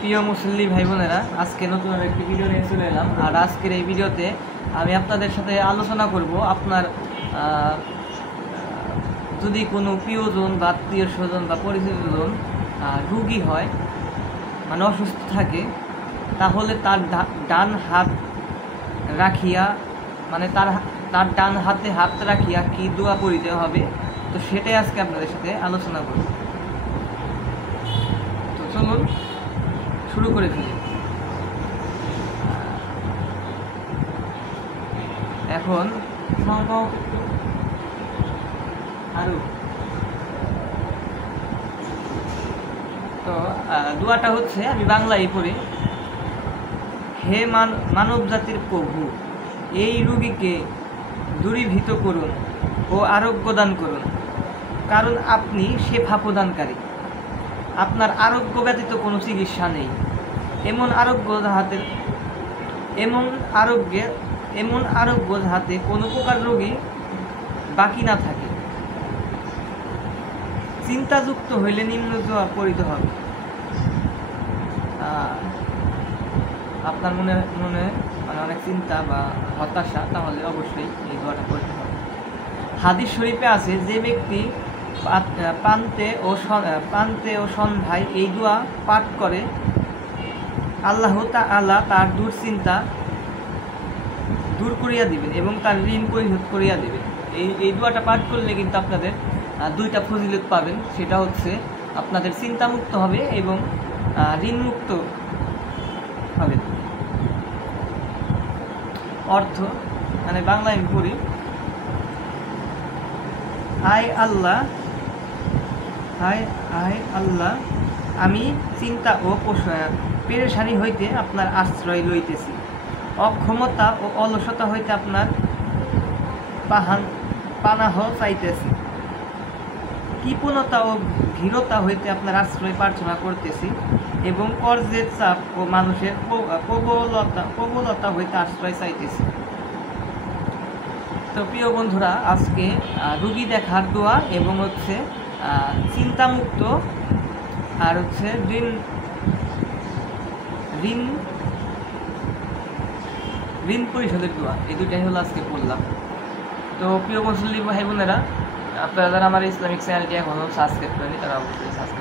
প্রিয় মুসল্লি ভাই বোনেরা, আজকে নতুন একটি ভিডিও নিয়ে চলে এলাম। আর আজকের এই ভিডিওতে আমি আপনাদের সাথে আলোচনা করব আপনার যদি কোনো প্রিয়জন বা আত্মীয় স্বজন বা পরিচিতজন রোগী হয়, মানে অসুস্থ থাকে, তাহলে তার ডান হাত রাখিয়া, মানে তার ডান হাতে হাত রাখিয়া কি দোয়া পড়িতে হবে, তো সেটাই আজকে আপনাদের সাথে আলোচনা করব। তো চলুন শুরু করে ফেলি। এখন আরো তো দোয়াটা হচ্ছে, আমি বাংলায় পড়ি। হে মানব জাতির প্রভু, এই রোগীকে দূরীভূত করুন ও আরোগ্য দান করুন, কারণ আপনি শেফা প্রদানকারী। আপনার আরোগ্য ব্যতীত কোনো চিকিৎসা নেই। এমন আরোগ্য যাহাতে কোনো প্রকার রোগী বাকি না থাকে। চিন্তাযুক্ত হইলে নিম্ন দোয়া পড়িতে হবে। আপনার মনে মানে অনেক চিন্তা বা হতাশা, তাহলে অবশ্যই এই দোয়াটা পড়তে হবে। হাদিস শরীফে আছে, যে ব্যক্তি প্রান্তে ও সন্ধ্যায় এই দোয়া পাঠ করে, আল্লাহ তাআলা তার দুশ্চিন্তা দূর করিয়া দিবেন এবং তার ঋণ পরিশোধ করিয়া দিবেন। এই দোয়াটা পাঠ করলে কিন্তু আপনাদের দুইটা ফজিলত পাবেন। সেটা হচ্ছে, আপনাদের চিন্তামুক্ত হবে এবং ঋণমুক্ত হবে। অর্থ মানে বাংলায় আমি পড়ি, আয় আল্লাহ, আমি চিন্তা ও পেরেশানি হইতে আপনার আশ্রয় লইতেছি। অক্ষমতা ও অলসতা হইতে আপনার পানাহ চাইতেছি। কৃপণতা ও ভীরতা হইতে আপনার আশ্রয় প্রার্থনা করতেছি এবং কর্জের চাপ ও মানুষের প্রবলতা হইতে আশ্রয় চাইতেছি। তো প্রিয় বন্ধুরা, আজকে রোগী দেখার দোয়া এবং হচ্ছে চিন্তামুক্ত আর হচ্ছে ঋণ পরিশোধের দোয়া, এই দুটাই হলো আজকে বললাম। তো প্রিয় মুসলিম ভাই বোনেরা, আপনারা যারা আমার ইসলামিক চ্যানেলটি এখনও সাবস্ক্রাইব করেনি, তারা অবশ্যই সাবস্ক্রাইব